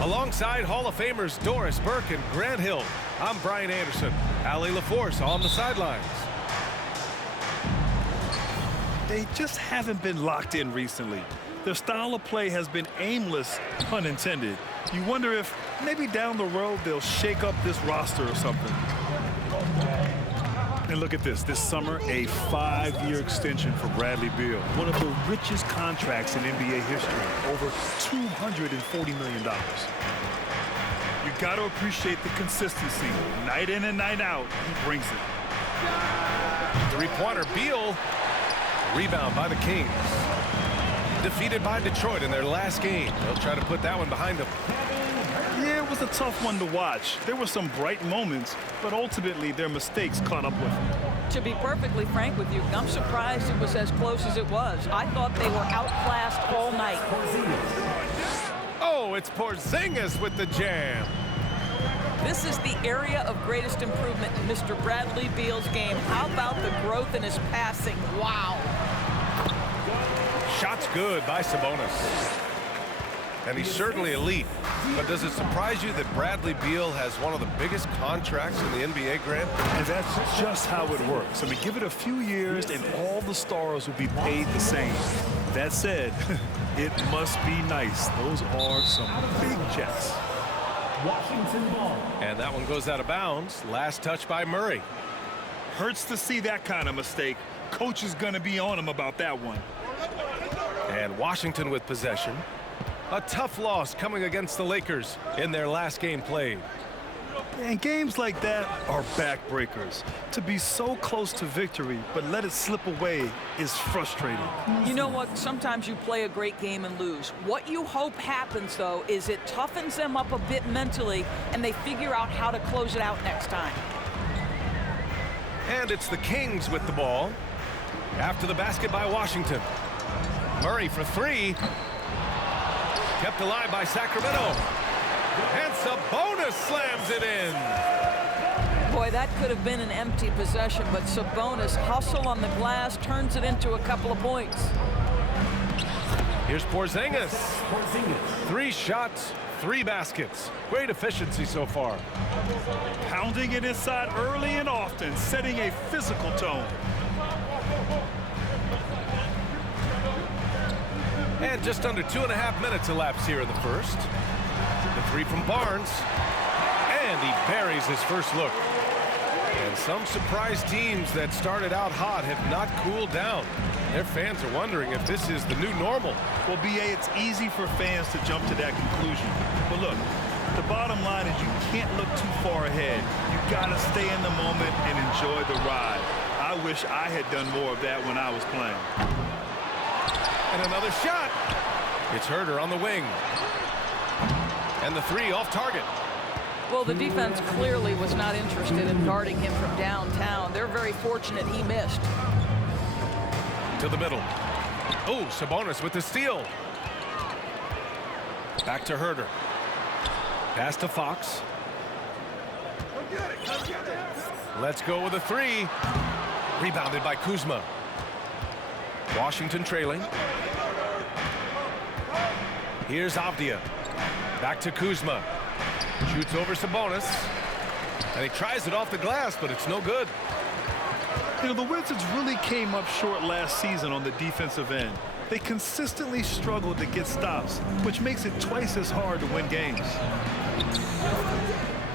Alongside Hall of Famers Doris Burke and Grant Hill, I'm Brian Anderson. Allie LaForce on the sidelines. They just haven't been locked in recently. Their style of play has been aimless, pun intended. You wonder if maybe down the road they'll shake up this roster or something. And look at this summer, a 5-year extension for Bradley Beal, one of the richest contracts in NBA history, over $240 million. You got to appreciate the consistency. Night in and night out, he brings it. Three-pointer, Beal. Rebound by the Kings. Defeated by Detroit in their last game. They'll try to put that one behind them. Yeah, it was a tough one to watch. There were some bright moments, but ultimately their mistakes caught up with them. To be perfectly frank with you, I'm surprised it was as close as it was. I thought they were outclassed all night. Oh, it's Porzingis with the jam. This is the area of greatest improvement in Mr. Bradley Beal's game. How about the growth in his passing? Wow. Shot's good by Sabonis. And he's certainly elite. But does it surprise you that Bradley Beal has one of the biggest contracts in the NBA, Grant? And that's just how it works. I mean, give it a few years and all the stars will be paid the same. That said, it must be nice. Those are some big checks. Washington ball. And that one goes out of bounds. Last touch by Murray. Hurts to see that kind of mistake. Coach is going to be on him about that one. And Washington with possession. A tough loss coming against the Lakers in their last game played. And games like that are backbreakers. To be so close to victory, but let it slip away is frustrating. You know what? Sometimes you play a great game and lose. What you hope happens, though, is it toughens them up a bit mentally, and they figure out how to close it out next time. And it's the Kings with the ball. After the basket by Washington. Murray for three. Kept alive by Sacramento. And Sabonis slams it in. Boy, that could have been an empty possession, but Sabonis hustle on the glass, turns it into a couple of points. Here's Porzingis. 3 shots, 3 baskets. Great efficiency so far. Pounding it inside early and often, setting a physical tone. And just under 2.5 minutes elapsed here in the first. The 3 from Barnes. And he buries his first look. And some surprise teams that started out hot have not cooled down. Their fans are wondering if this is the new normal. Well, BA, it's easy for fans to jump to that conclusion. But look, the bottom line is you can't look too far ahead. You got to stay in the moment and enjoy the ride. I wish I had done more of that when I was playing. And another shot. It's Herder on the wing. And the 3 off target. Well, the defense clearly was not interested in guarding him from downtown. They're very fortunate he missed. To the middle. Oh, Sabonis with the steal. Back to Herder. Pass to Fox. Let's go with a 3. Rebounded by Kuzma. Washington trailing. Here's Avdia. Back to Kuzma. Shoots over Sabonis. And he tries it off the glass, but it's no good. You know, the Wizards really came up short last season on the defensive end. They consistently struggled to get stops, which makes it twice as hard to win games.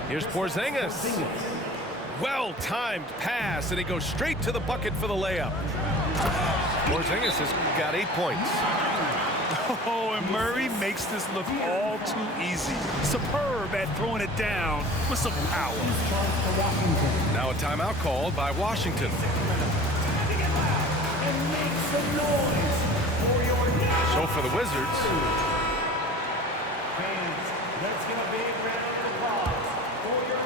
Here's Porzingis. Well-timed pass, and he goes straight to the bucket for the layup. Porzingis has got 8 points. Oh, and Murray makes this look all too easy. Superb at throwing it down with some power. Now a timeout called by Washington. So for the Wizards, Let's give a big round of applause for your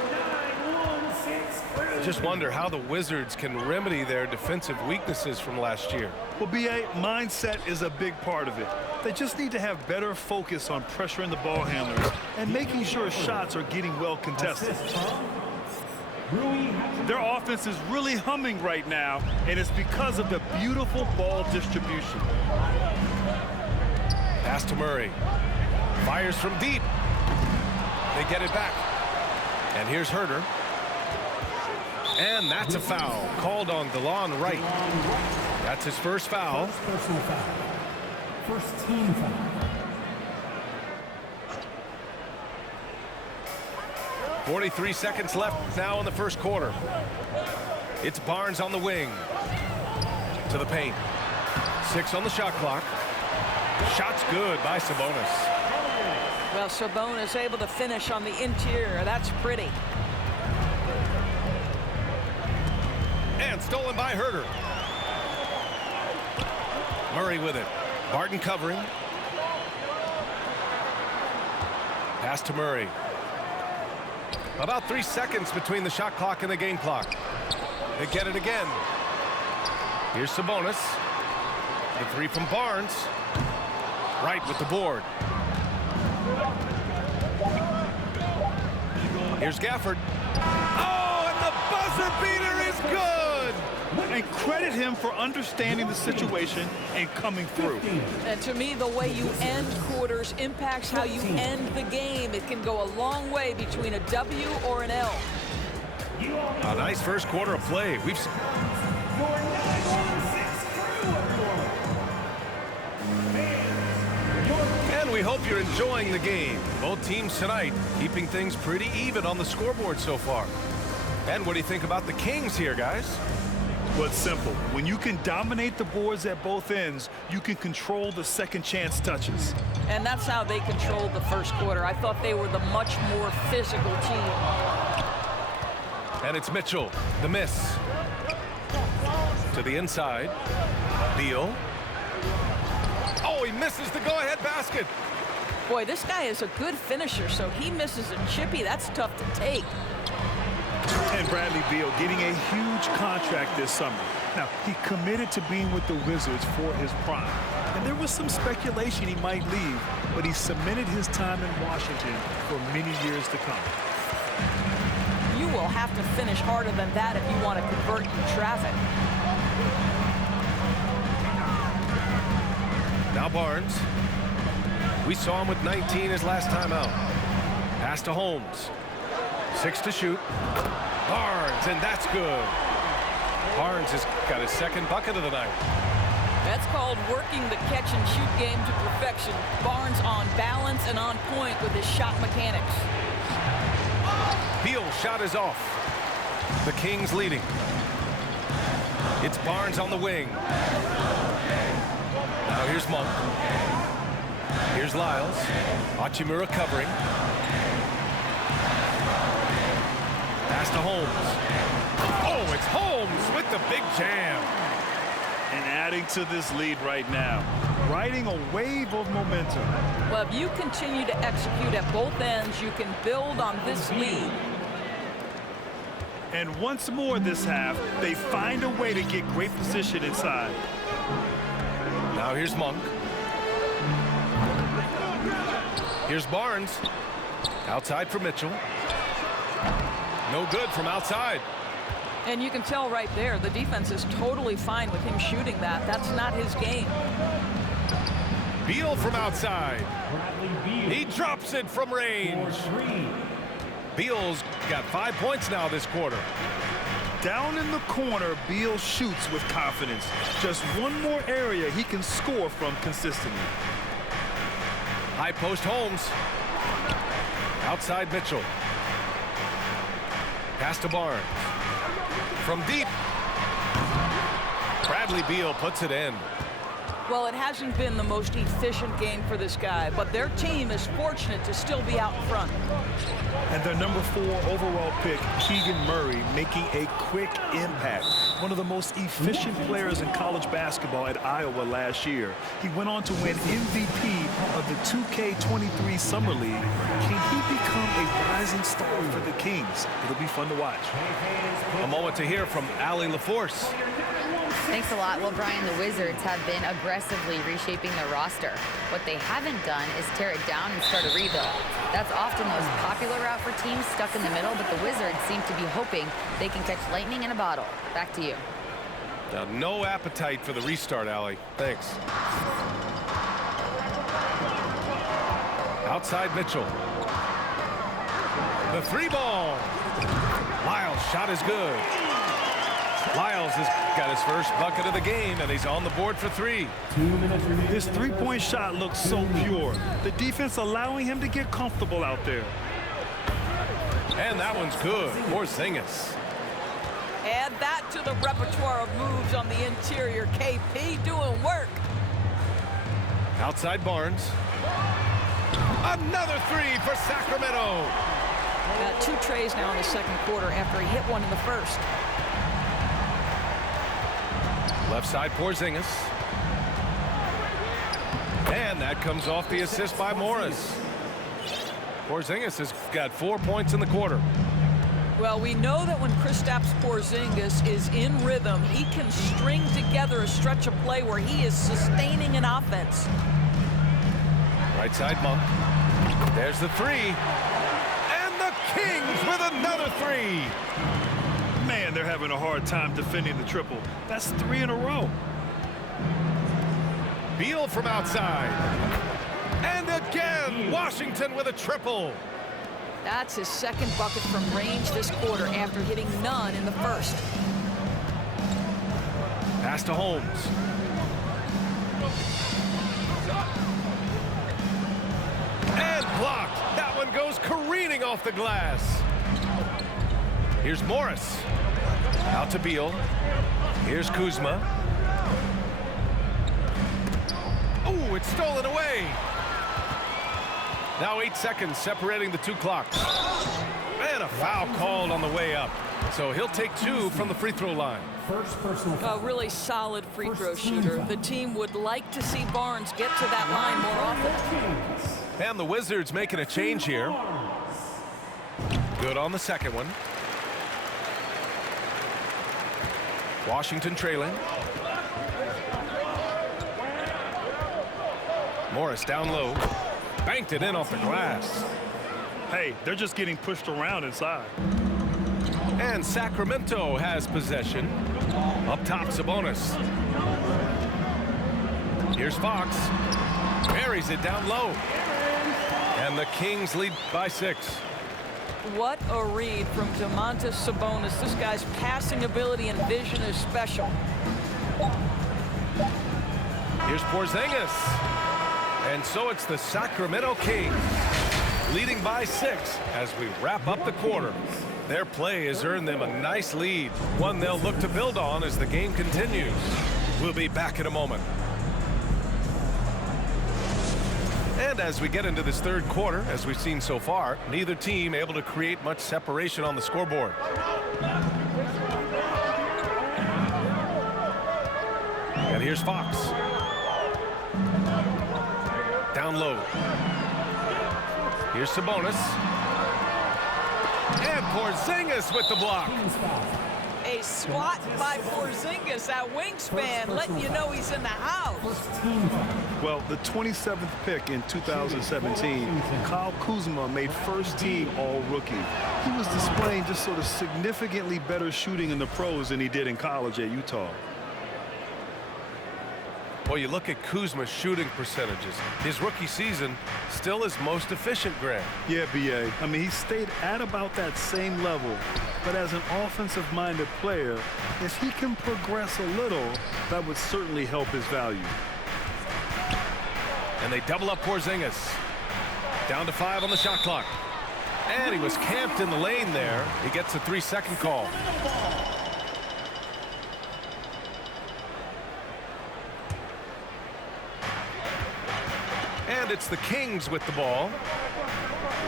9-1-6 crew. just wonder how the Wizards can remedy their defensive weaknesses from last year. Well, BA, mindset is a big part of it. They just need to have better focus on pressuring the ball handlers and making sure shots are getting well contested. Their offense is really humming right now, and it's because of the beautiful ball distribution. Pass to Murray. Fires from deep. They get it back. And here's Herter. And that's a foul called on DeLon Wright. That's his first foul. Personal foul. First team foul. .43 seconds left now in the first quarter. It's Barnes on the wing. To the paint. 6 on the shot clock. Shot's good by Sabonis. Well, Sabonis able to finish on the interior. That's pretty. And stolen by Herter. Murray with it. Barton covering. Pass to Murray. About 3 seconds between the shot clock and the game clock. They get it again. Here's Sabonis. The 3 from Barnes. Right with the board. Here's Gafford. Oh, and the buzzer beater is good! And credit him for understanding the situation and coming through. And to me, the way you end quarters impacts how you end the game. It can go a long way between a W or an L. A nice first quarter of play. Your 9-1-6 crew of And we hope you're enjoying the game. Both teams tonight keeping things pretty even on the scoreboard so far. And what do you think about the Kings here, guys? Well, it's simple. When you can dominate the boards at both ends, you can control the second chance touches. And that's how they controlled the first quarter. I thought they were the much more physical team. And it's Mitchell, the miss. To the inside. Beal. Oh, he misses the go-ahead basket. Boy, this guy is a good finisher, so he misses a chippy. That's tough to take. And Bradley Beal getting a huge contract this summer. Now, he committed to being with the Wizards for his prime. And there was some speculation he might leave, but he cemented his time in Washington for many years to come. You will have to finish harder than that if you want to convert in traffic. Now Barnes. We saw him with 19 his last time out. Pass to Holmes. 6 to shoot. Barnes, and that's good. Barnes has got his second bucket of the night. That's called working the catch-and-shoot game to perfection. Barnes on balance and on point with his shot mechanics. Beal's shot is off. The Kings leading. It's Barnes on the wing. Now here's Monk. Here's Lyles. Hachimura covering. Pass to Holmes. Oh, it's Holmes with the big jam. And adding to this lead right now, riding a wave of momentum. Well, if you continue to execute at both ends, you can build on this lead. And once more this half, they find a way to get great position inside. Now here's Monk. Here's Barnes. Outside for Mitchell. No good from outside. And you can tell right there, the defense is totally fine with him shooting that. That's not his game. Beal from outside. Bradley Beal. He drops it from range. For 3. Beal's got 5 points now this quarter. Down in the corner, Beal shoots with confidence. Just one more area he can score from consistently. High post Holmes. Outside Mitchell. Pass to Barnes. From deep. Bradley Beal puts it in. Well, it hasn't been the most efficient game for this guy, but their team is fortunate to still be out in front. And their number 4 overall pick, Keegan Murray, making a quick impact. One of the most efficient players in college basketball at Iowa last year. He went on to win MVP of the 2K23 Summer League. Can he become a rising star for the Kings? It'll be fun to watch. A moment to hear from Allie LaForce. Thanks a lot. Well, Brian, the Wizards have been aggressively reshaping their roster. What they haven't done is tear it down and start a rebuild. That's often the most popular route for teams stuck in the middle, but the Wizards seem to be hoping they can catch lightning in a bottle. Back to you. Now, no appetite for the restart, Allie. Thanks. Outside Mitchell. The three ball. Lyles' shot is good. Lyles has got his first bucket of the game, and he's on the board for 3. His three-point shot looks so pure. The defense allowing him to get comfortable out there. And that one's good. Porzingis. Add that to the repertoire of moves on the interior. KP doing work. Outside Barnes. Another 3 for Sacramento. Got 2 trays now in the second quarter after he hit one in the first. Left side Porzingis. And that comes off the assist by Morris. Porzingis has got 4 points in the quarter. Well, we know that when Kristaps Porzingis is in rhythm, he can string together a stretch of play where he is sustaining an offense. Right side Monk. There's the 3. And the Kings with another 3. Man, they're having a hard time defending the triple. That's 3 in a row. Beal from outside. And again, Washington with a triple. That's his second bucket from range this quarter after hitting none in the first. Pass to Holmes. And blocked. That one goes careening off the glass. Here's Morris. Out to Beal. Here's Kuzma. Oh, it's stolen away. Now 8 seconds separating the 2 clocks. And a foul called on the way up. So he'll take 2 from the free throw line. A really solid free throw shooter. The team would like to see Barnes get to that line more often. And the Wizards making a change here. Good on the second one. Washington trailing. Morris down low. Banked it in off the glass. Hey, they're just getting pushed around inside. And Sacramento has possession. Up top, Sabonis. Here's Fox. Buries it down low. And the Kings lead by 6. What a read from Domantas Sabonis. This guy's passing ability and vision is special. Here's Porzingis. And so it's the Sacramento Kings leading by 6 as we wrap up the quarter. Their play has earned them a nice lead, one they'll look to build on as the game continues. We'll be back in a moment. And as we get into this third quarter, as we've seen so far, neither team able to create much separation on the scoreboard. And here's Fox. Down low. Here's Sabonis. And Porzingis with the block. A swat by Porzingis, that wingspan, letting you know he's in the house. Well, the 27th pick in 2017, Kyle Kuzma made first-team All-Rookie. He was displaying just sort of significantly better shooting in the pros than he did in college at Utah. Well, you look at Kuzma's shooting percentages. His rookie season still his most efficient, Grant. Yeah, B.A. I mean, he stayed at about that same level. But as an offensive-minded player, if he can progress a little, that would certainly help his value. And they double up Porzingis. Down to 5 on the shot clock. And he was camped in the lane there. He gets a 3-second call. And it's the Kings with the ball,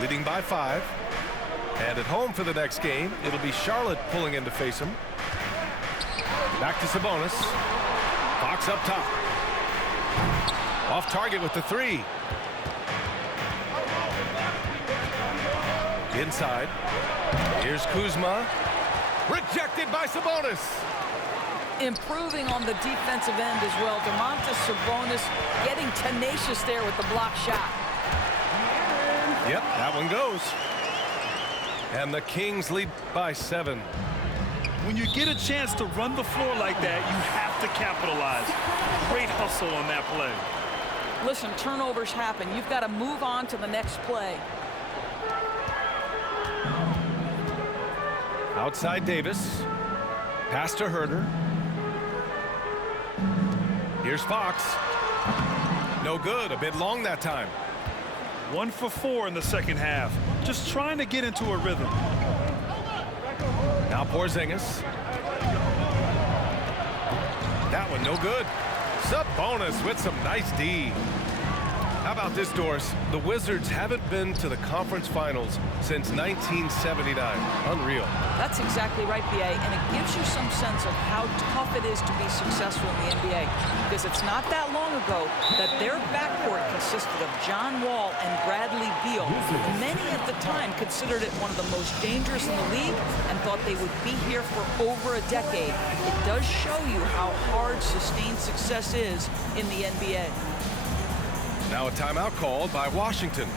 leading by 5. And at home for the next game, it'll be Charlotte pulling in to face him. Back to Sabonis. Fox up top. Off target with the 3. Inside. Here's Kuzma. Rejected by Sabonis. Improving on the defensive end as well. Domantas Sabonis getting tenacious there with the block shot. Yep, that one goes. And the Kings lead by 7. When you get a chance to run the floor like that, you have to capitalize. Great hustle on that play. Listen, turnovers happen. You've got to move on to the next play. Outside Davis. Pass to Herter. Here's Fox. No good. A bit long that time. 1 for 4 in the second half. Just trying to get into a rhythm. Now Porzingis. That one no good. Sabonis with some nice D. How about this, Doris? The Wizards haven't been to the conference finals since 1979. Unreal. That's exactly right, BA, and it gives you some sense of how tough it is to be successful in the NBA, because it's not that long ago that their backcourt consisted of John Wall and Bradley Beal. Many at the time considered it one of the most dangerous in the league and thought they would be here for over a decade. It does show you how hard sustained success is in the NBA. Now a timeout called by Washington.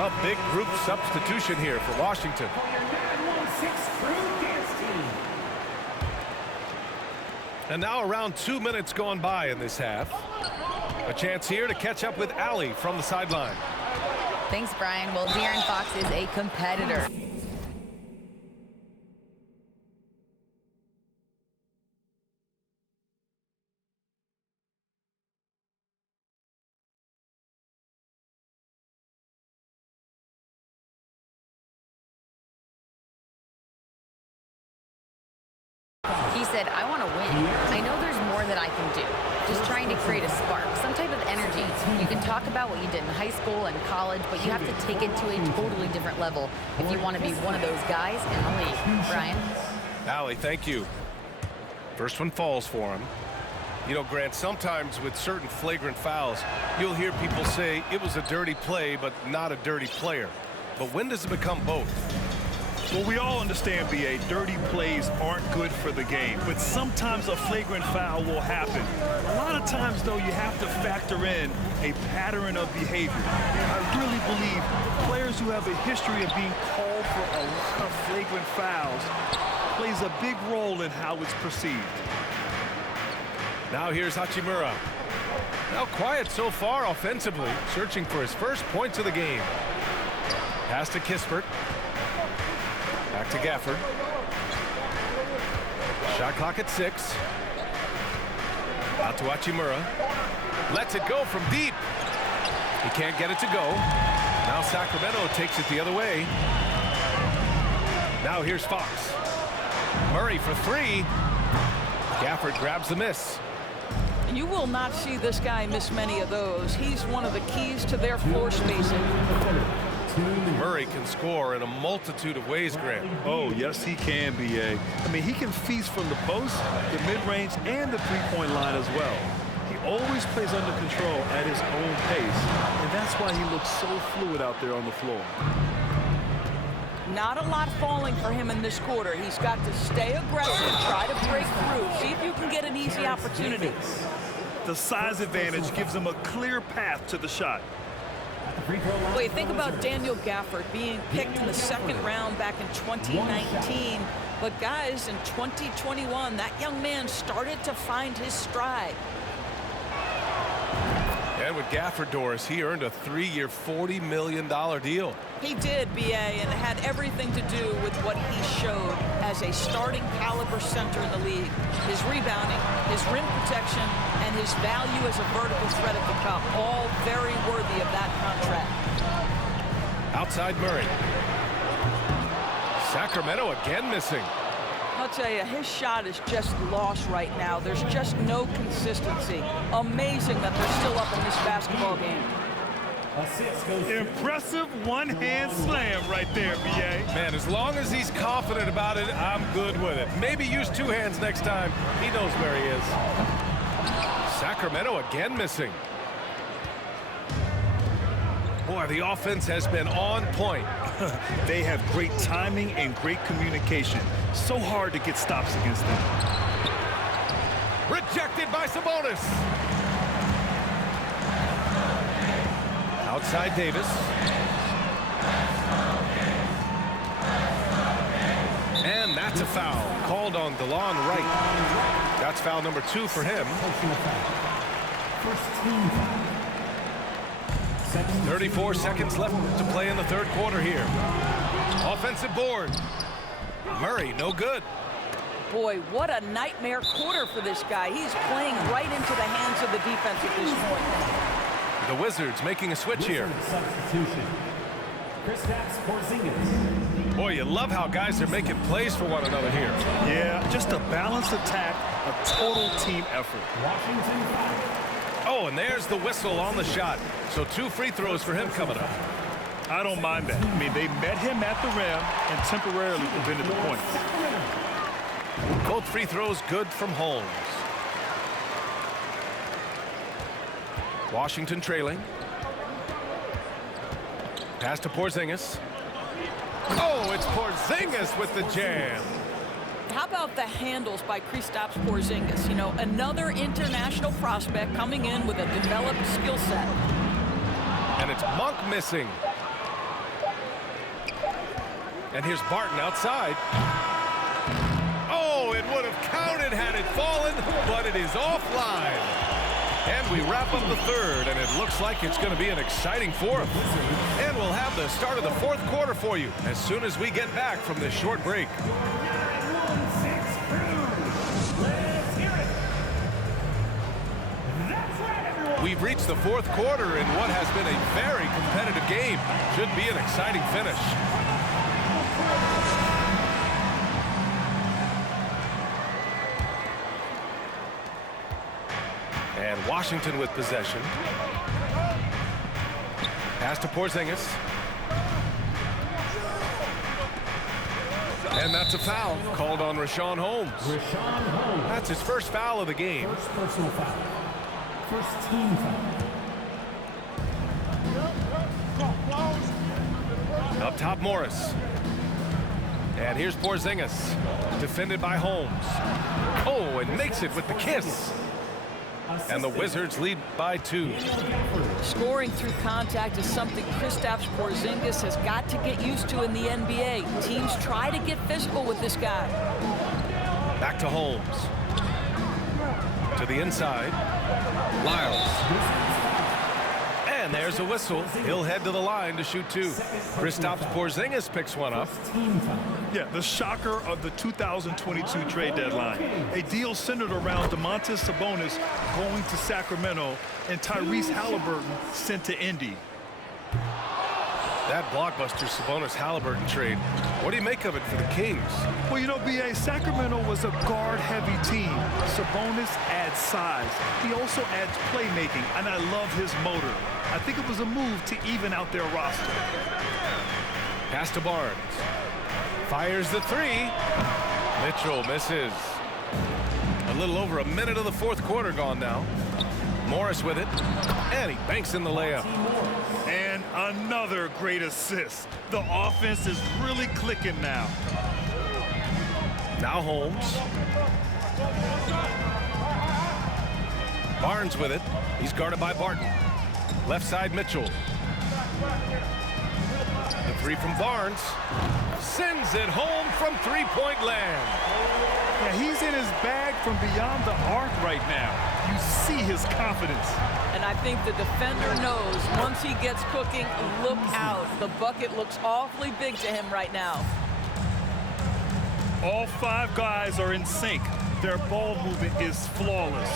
A big group substitution here for Washington. And now around 2 minutes gone by in this half. A chance here to catch up with Allie from the sideline. Thanks, Brian. Well, De'Aaron Fox is a competitor. He said, I want to win. I know there's more that I can do. Just trying to create a spark, some type of energy. You can talk about what you did in high school and college, but you have to take it to a totally different level if you want to be one of those guys in the league. Brian? Allie, thank you. First one falls for him. You know, Grant, sometimes with certain flagrant fouls, you'll hear people say it was a dirty play, but not a dirty player. But when does it become both? Well, we all understand, B.A., dirty plays aren't good for the game, but sometimes a flagrant foul will happen. A lot of times, though, you have to factor in a pattern of behavior. I really believe players who have a history of being called for a lot of flagrant fouls plays a big role in how it's perceived. Now here's Hachimura. Now quiet so far offensively, searching for his first points of the game. Pass to Kispert. Back to Gafford. Shot clock at 6. Out to Hachimura. Lets it go from deep. He can't get it to go. Now Sacramento takes it the other way. Now here's Fox. Murray for 3. Gafford grabs the miss. You will not see this guy miss many of those. He's one of the keys to their floor spacing. Murray can score in a multitude of ways, Grant. Oh, yes, he can, B.A. I mean, he can feast from the post, the mid-range, and the three-point line as well. He always plays under control at his own pace, and that's why he looks so fluid out there on the floor. Not a lot falling for him in this quarter. He's got to stay aggressive, try to break through, see if you can get an easy opportunity. The size advantage gives him a clear path to the shot. Well, you think about Daniel Gafford being picked in the second round back in 2019. But guys, in 2021, that young man started to find his stride. And with Gafford, Doris, he earned a 3-year, $40 million deal. He did, BA, and it had everything to do with what he showed as a starting caliber center in the league. His rebounding, his rim protection, and his value as a vertical threat at the cup, all very worthy of that contract. Outside Murray. Sacramento again missing. I'll tell you, his shot is just lost right now. There's just no consistency. Amazing that they're still up in this basketball game. Impressive one-hand slam right there, B.A. Man, as long as he's confident about it, I'm good with it. Maybe use 2 hands next time. He knows where he is. Sacramento again missing. Boy, the offense has been on point. They have great timing and great communication. So hard to get stops against them. Rejected by Sabonis. Outside Davis. And that's a foul called on DeLon Wright. That's foul number 2 for him. First team foul. 34 seconds left to play in the 3rd quarter here. Offensive board. Murray, no good. Boy, what a nightmare quarter for this guy. He's playing right into the hands of the defense at this point. The Wizards making a switch here. Substitution. Kristaps Porzingis. Boy, you love how guys are making plays for one another here. Yeah, just a balanced attack, a total team effort. Washington foul. Oh, and there's the whistle on the shot. So 2 free throws for him coming up. I don't mind that. I mean, they met him at the rim and temporarily prevented the points. Both free throws good from Holmes. Washington trailing. Pass to Porzingis. Oh, it's Porzingis with the jam. How about the handles by Kristaps Porzingis? You know, another international prospect coming in with a developed skill set. And it's Monk missing. And here's Barton outside. Oh, it would have counted had it fallen, but it is offline. And we wrap up the 3rd, and it looks like it's going to be an exciting 4th. And we'll have the start of the 4th quarter for you as soon as we get back from this short break. We've reached the 4th quarter in what has been a very competitive game. Should be an exciting finish. And Washington with possession. Pass to Porzingis. And that's a foul called on Richaun Holmes. That's his first foul of the game. First personal foul. First team foul. Up top, Morris. And here's Porzingis. Defended by Holmes. Oh, and makes it with the kiss. And the Wizards lead by 2. Scoring through contact is something Kristaps Porzingis has got to get used to in the NBA. Teams try to get physical with this guy. Back to Holmes. To the inside. Lyles. And there's a whistle. He'll head to the line to shoot 2. Kristaps Porzingis picks one up. Team foul. Yeah, the shocker of the 2022 trade deadline. A deal centered around Domantas Sabonis going to Sacramento and Tyrese Halliburton sent to Indy. That blockbuster Sabonis-Halliburton trade. What do you make of it for the Kings? Well, you know, B.A., Sacramento was a guard-heavy team. Sabonis adds size. He also adds playmaking, and I love his motor. I think it was a move to even out their roster. Pass to Barnes. Fires the 3. Mitchell misses. A little over a minute of the 4th quarter gone now. Morris with it. And he banks in the layup. And another great assist. The offense is really clicking now. Now Holmes. Barnes with it. He's guarded by Barton. Left side, Mitchell. The 3 from Barnes. Sends it home from 3-point land. Yeah, he's in his bag from beyond the arc right now. You see his confidence. And I think the defender knows once he gets cooking, look out. The bucket looks awfully big to him right now. All 5 guys are in sync. Their ball movement is flawless.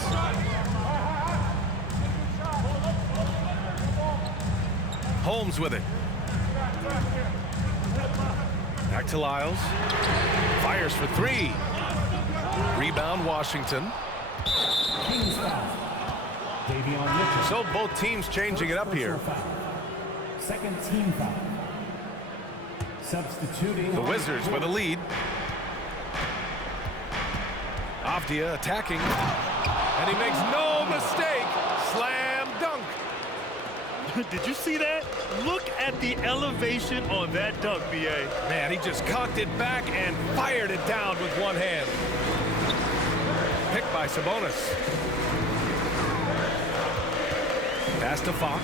Holmes with it. Back to Lyles. Fires for 3. Rebound, Washington. Kings foul. Davion Mitchell. So both teams changing it up here. Foul. Second team foul. Substituting. The Wizards with a lead. Avdia attacking. And he makes no mistake. Slam dunk. Did you see that? Look at the elevation on that dunk, B.A. Man, he just cocked it back and fired it down with one hand. Picked by Sabonis. Pass to Fox.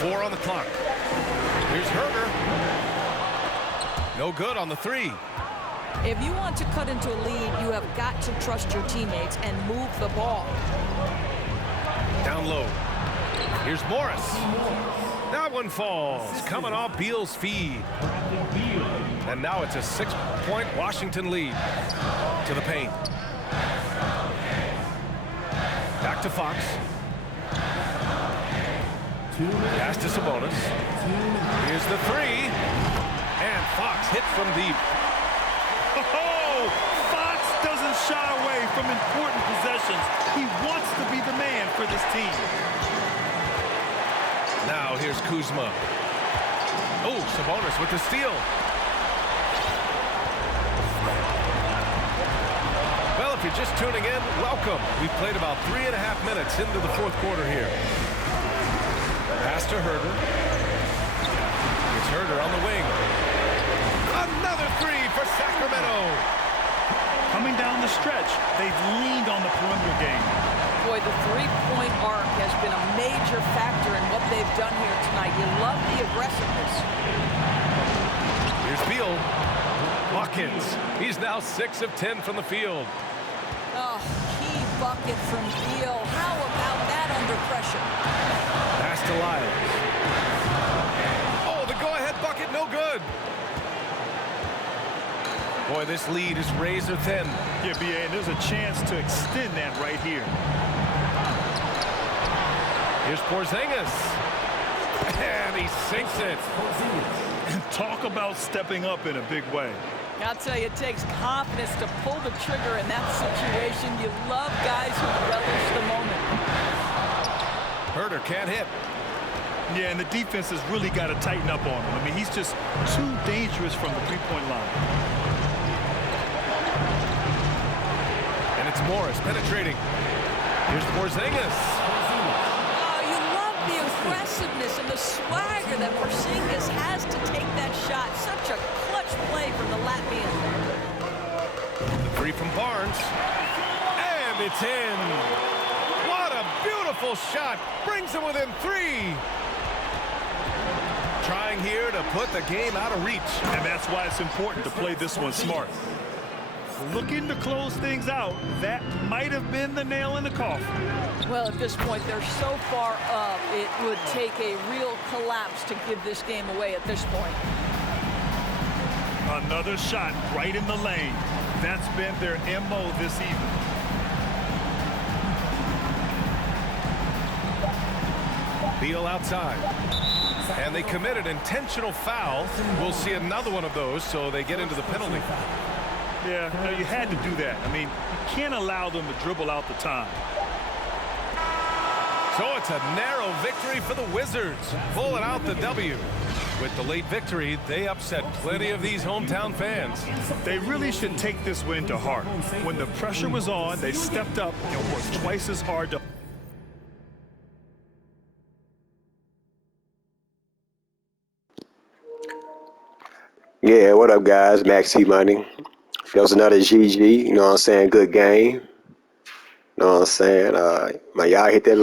4 on the clock. Here's Herder. No good on the 3. If you want to cut into a lead, you have got to trust your teammates and move the ball. Down low. Here's Morris. That one falls. Coming off Beal's feed. And now it's a 6-point Washington lead. To the paint. Back to Fox. Pass to Sabonis. Here's the 3. And Fox hits from deep. Oh, Fox doesn't shy away from important possessions. He wants to be the man for this team. Now here's Kuzma. Oh, Sabonis with the steal. Well, if you're just tuning in, welcome. We've played about 3.5 minutes into the 4th quarter here. Pass to Herder. It's Herder on the wing. Another 3 for Sacramento. Coming down the stretch, they've leaned on the perimeter game. Boy, the three-point arc has been a major factor in what they've done here tonight. You love the aggressiveness. Here's Beal. Watkins. He's now 6 of 10 from the field. Oh, key bucket from Beal. How about that under pressure? Pass to Lyles. Oh, the go-ahead bucket, no good. Boy, this lead is razor thin. Yeah, B.A., and there's a chance to extend that right here. Here's Porzingis. And he sinks it. And talk about stepping up in a big way. I'll tell you, it takes confidence to pull the trigger in that situation. You love guys who relish the moment. Herder can't hit. Yeah, and the defense has really got to tighten up on him. I mean, he's just too dangerous from the three-point line. And it's Morris penetrating. Here's Porzingis. Oh, you love the aggressiveness and the swagger that Porzingis has to take that shot. Such a clutch play from the Latvian. The 3 from Barnes. And it's in. What a beautiful shot. Brings him within 3. Trying here to put the game out of reach. And that's why it's important to play this one smart. Looking to close things out. That might have been the nail in the coffin. Well, at this point, they're so far up, it would take a real collapse to give this game away at this point. Another shot right in the lane. That's been their MO this evening. Beal outside. And they committed intentional foul. We'll see another one of those, so they get into the penalty. Yeah, no, you had to do that. I mean, you can't allow them to dribble out the time. So it's a narrow victory for the Wizards, pulling out the W. With the late victory, they upset plenty of these hometown fans. They really should take this win to heart. When the pressure was on, they stepped up and worked twice as hard to... Yeah, what up, guys? Max T Money. That was another GG. You know what I'm saying? Good game. You know what I'm saying? Man, y'all hit that